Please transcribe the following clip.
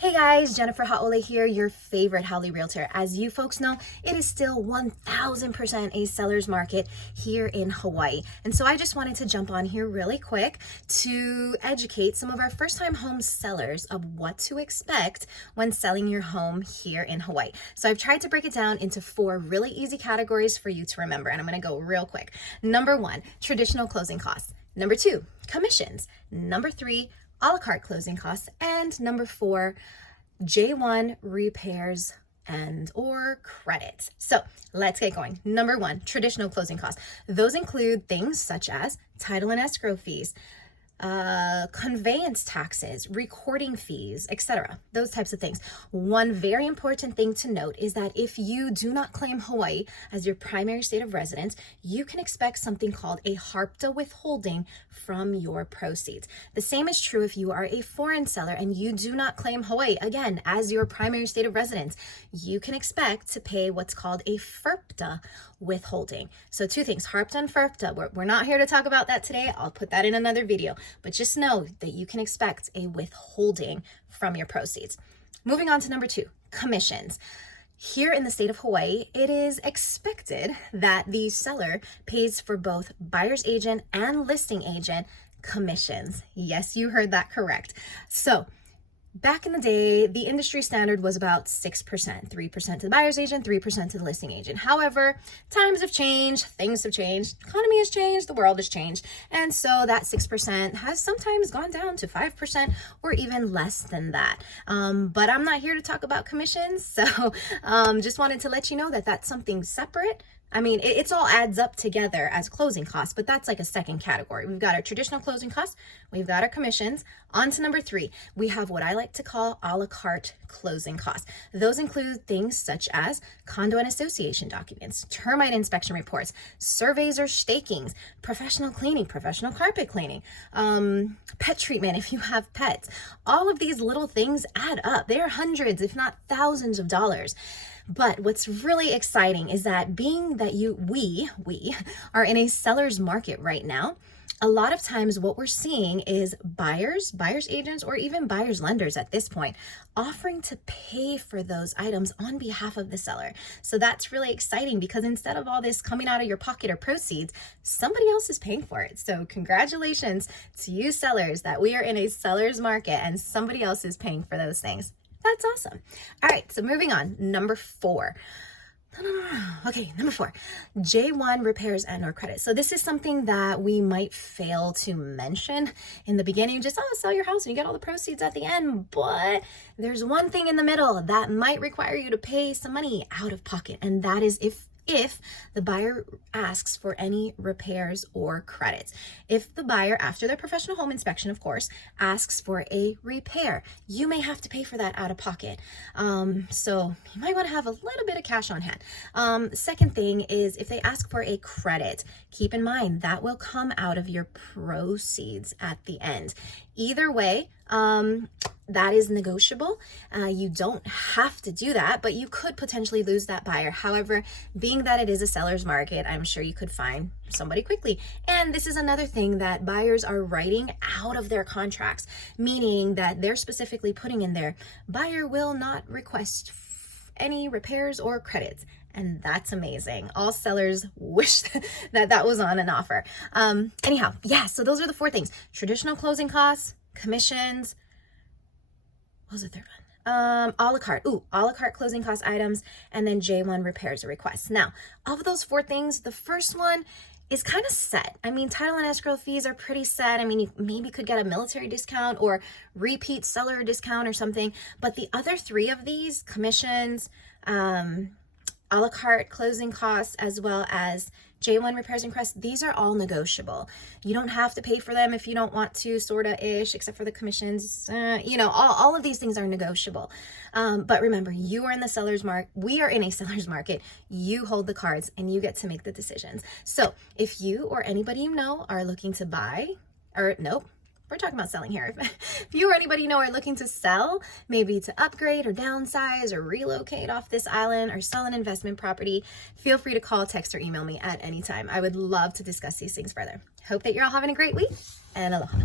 Hey guys, Jennifer Haole here, your favorite Haole Realtor. As you folks know, it is still 1000% a seller's market here in Hawaii. And so I just wanted to jump on here really quick to educate some of our first-time home sellers of what to expect when selling your home here in Hawaii. So I've tried to break it down into 4 really easy categories for you to remember, and I'm gonna go real quick. Number 1, traditional closing costs. Number 2, commissions. Number 3, a la carte closing costs, and number 4, J1 repairs and or credits. So let's get going. Number 1, traditional closing costs. Those include things such as title and escrow fees, conveyance taxes, recording fees, etc. Those types of things. One very important thing to note is that if you do not claim Hawaii as your primary state of residence, you can expect something called a HARPTA withholding from your proceeds. The same is true if you are a foreign seller and you do not claim Hawaii, again, as your primary state of residence. You can expect to pay what's called a FIRPTA withholding. So 2 things, HARPTA and FIRPTA. We're not here to talk about that today. I'll put that in another video. But just know that you can expect a withholding from your proceeds. Moving on to number 2, commissions. Here in the state of Hawaii, it is expected that the seller pays for both buyer's agent and listing agent commissions. Yes, you heard that correct. So back in the day, the industry standard was about 6%, 3% to the buyer's agent, 3% to the listing agent. However, times have changed, things have changed, economy has changed, the world has changed. And so that 6% has sometimes gone down to 5% or even less than that. But I'm not here to talk about commissions. So just wanted to let you know that that's something separate. I mean, it's all adds up together as closing costs, but that's like a second category. We've got our traditional closing costs, we've got our commissions. On to number 3, we have what I like to call a la carte closing costs. Those include things such as condo and association documents, termite inspection reports, surveys or stakings, professional cleaning, professional carpet cleaning, pet treatment if you have pets. All of these little things add up. They are hundreds, if not thousands of dollars. But what's really exciting is that being that we are in a seller's market right now, a lot of times what we're seeing is buyers agents, or even buyers lenders at this point, offering to pay for those items on behalf of the seller. So that's really exciting because instead of all this coming out of your pocket or proceeds, somebody else is paying for it. So congratulations to you sellers that we are in a seller's market and somebody else is paying for those things. That's awesome. All right, so moving on. Number 4. Okay, number 4, J1 repairs and or credit. So this is something that we might fail to mention in the beginning. Just, sell your house and you get all the proceeds at the end. But there's one thing in the middle that might require you to pay some money out of pocket. And that is if the buyer asks for any repairs or credits. If the buyer, after their professional home inspection, of course, asks for a repair, you may have to pay for that out of pocket. So you might want to have a little bit of cash on hand. Second thing is if they ask for a credit, keep in mind that will come out of your proceeds at the end. Either way, that is negotiable. You don't have to do that, but you could potentially lose that buyer. However, being that it is a seller's market, I'm sure you could find somebody quickly. And this is another thing that buyers are writing out of their contracts, meaning that they're specifically putting in there, buyer will not request any repairs or credits. And that's amazing. All sellers wish that was on an offer. Anyhow, yeah, so those are the 4 things. Traditional closing costs, commissions, what was the third one? A la carte. A la carte closing cost items, and then J1 repairs or requests. Now, of those 4 things, the first one is kind of set. I mean, title and escrow fees are pretty set. I mean, you maybe could get a military discount or repeat seller discount or something. But the other 3 of these, commissions, a la carte closing costs, as well as J1 repairs and credits, these are all negotiable. You don't have to pay for them if you don't want to, sorta-ish, except for the commissions. All of these things are negotiable. But remember, you are in the seller's market. We are in a seller's market. You hold the cards and you get to make the decisions. So if you or anybody you know are looking to buy, or nope, we're talking about selling here. If you or anybody you know are looking to sell, maybe to upgrade or downsize or relocate off this island or sell an investment property, feel free to call, text, or email me at any time. I would love to discuss these things further. Hope that you're all having a great week, and aloha.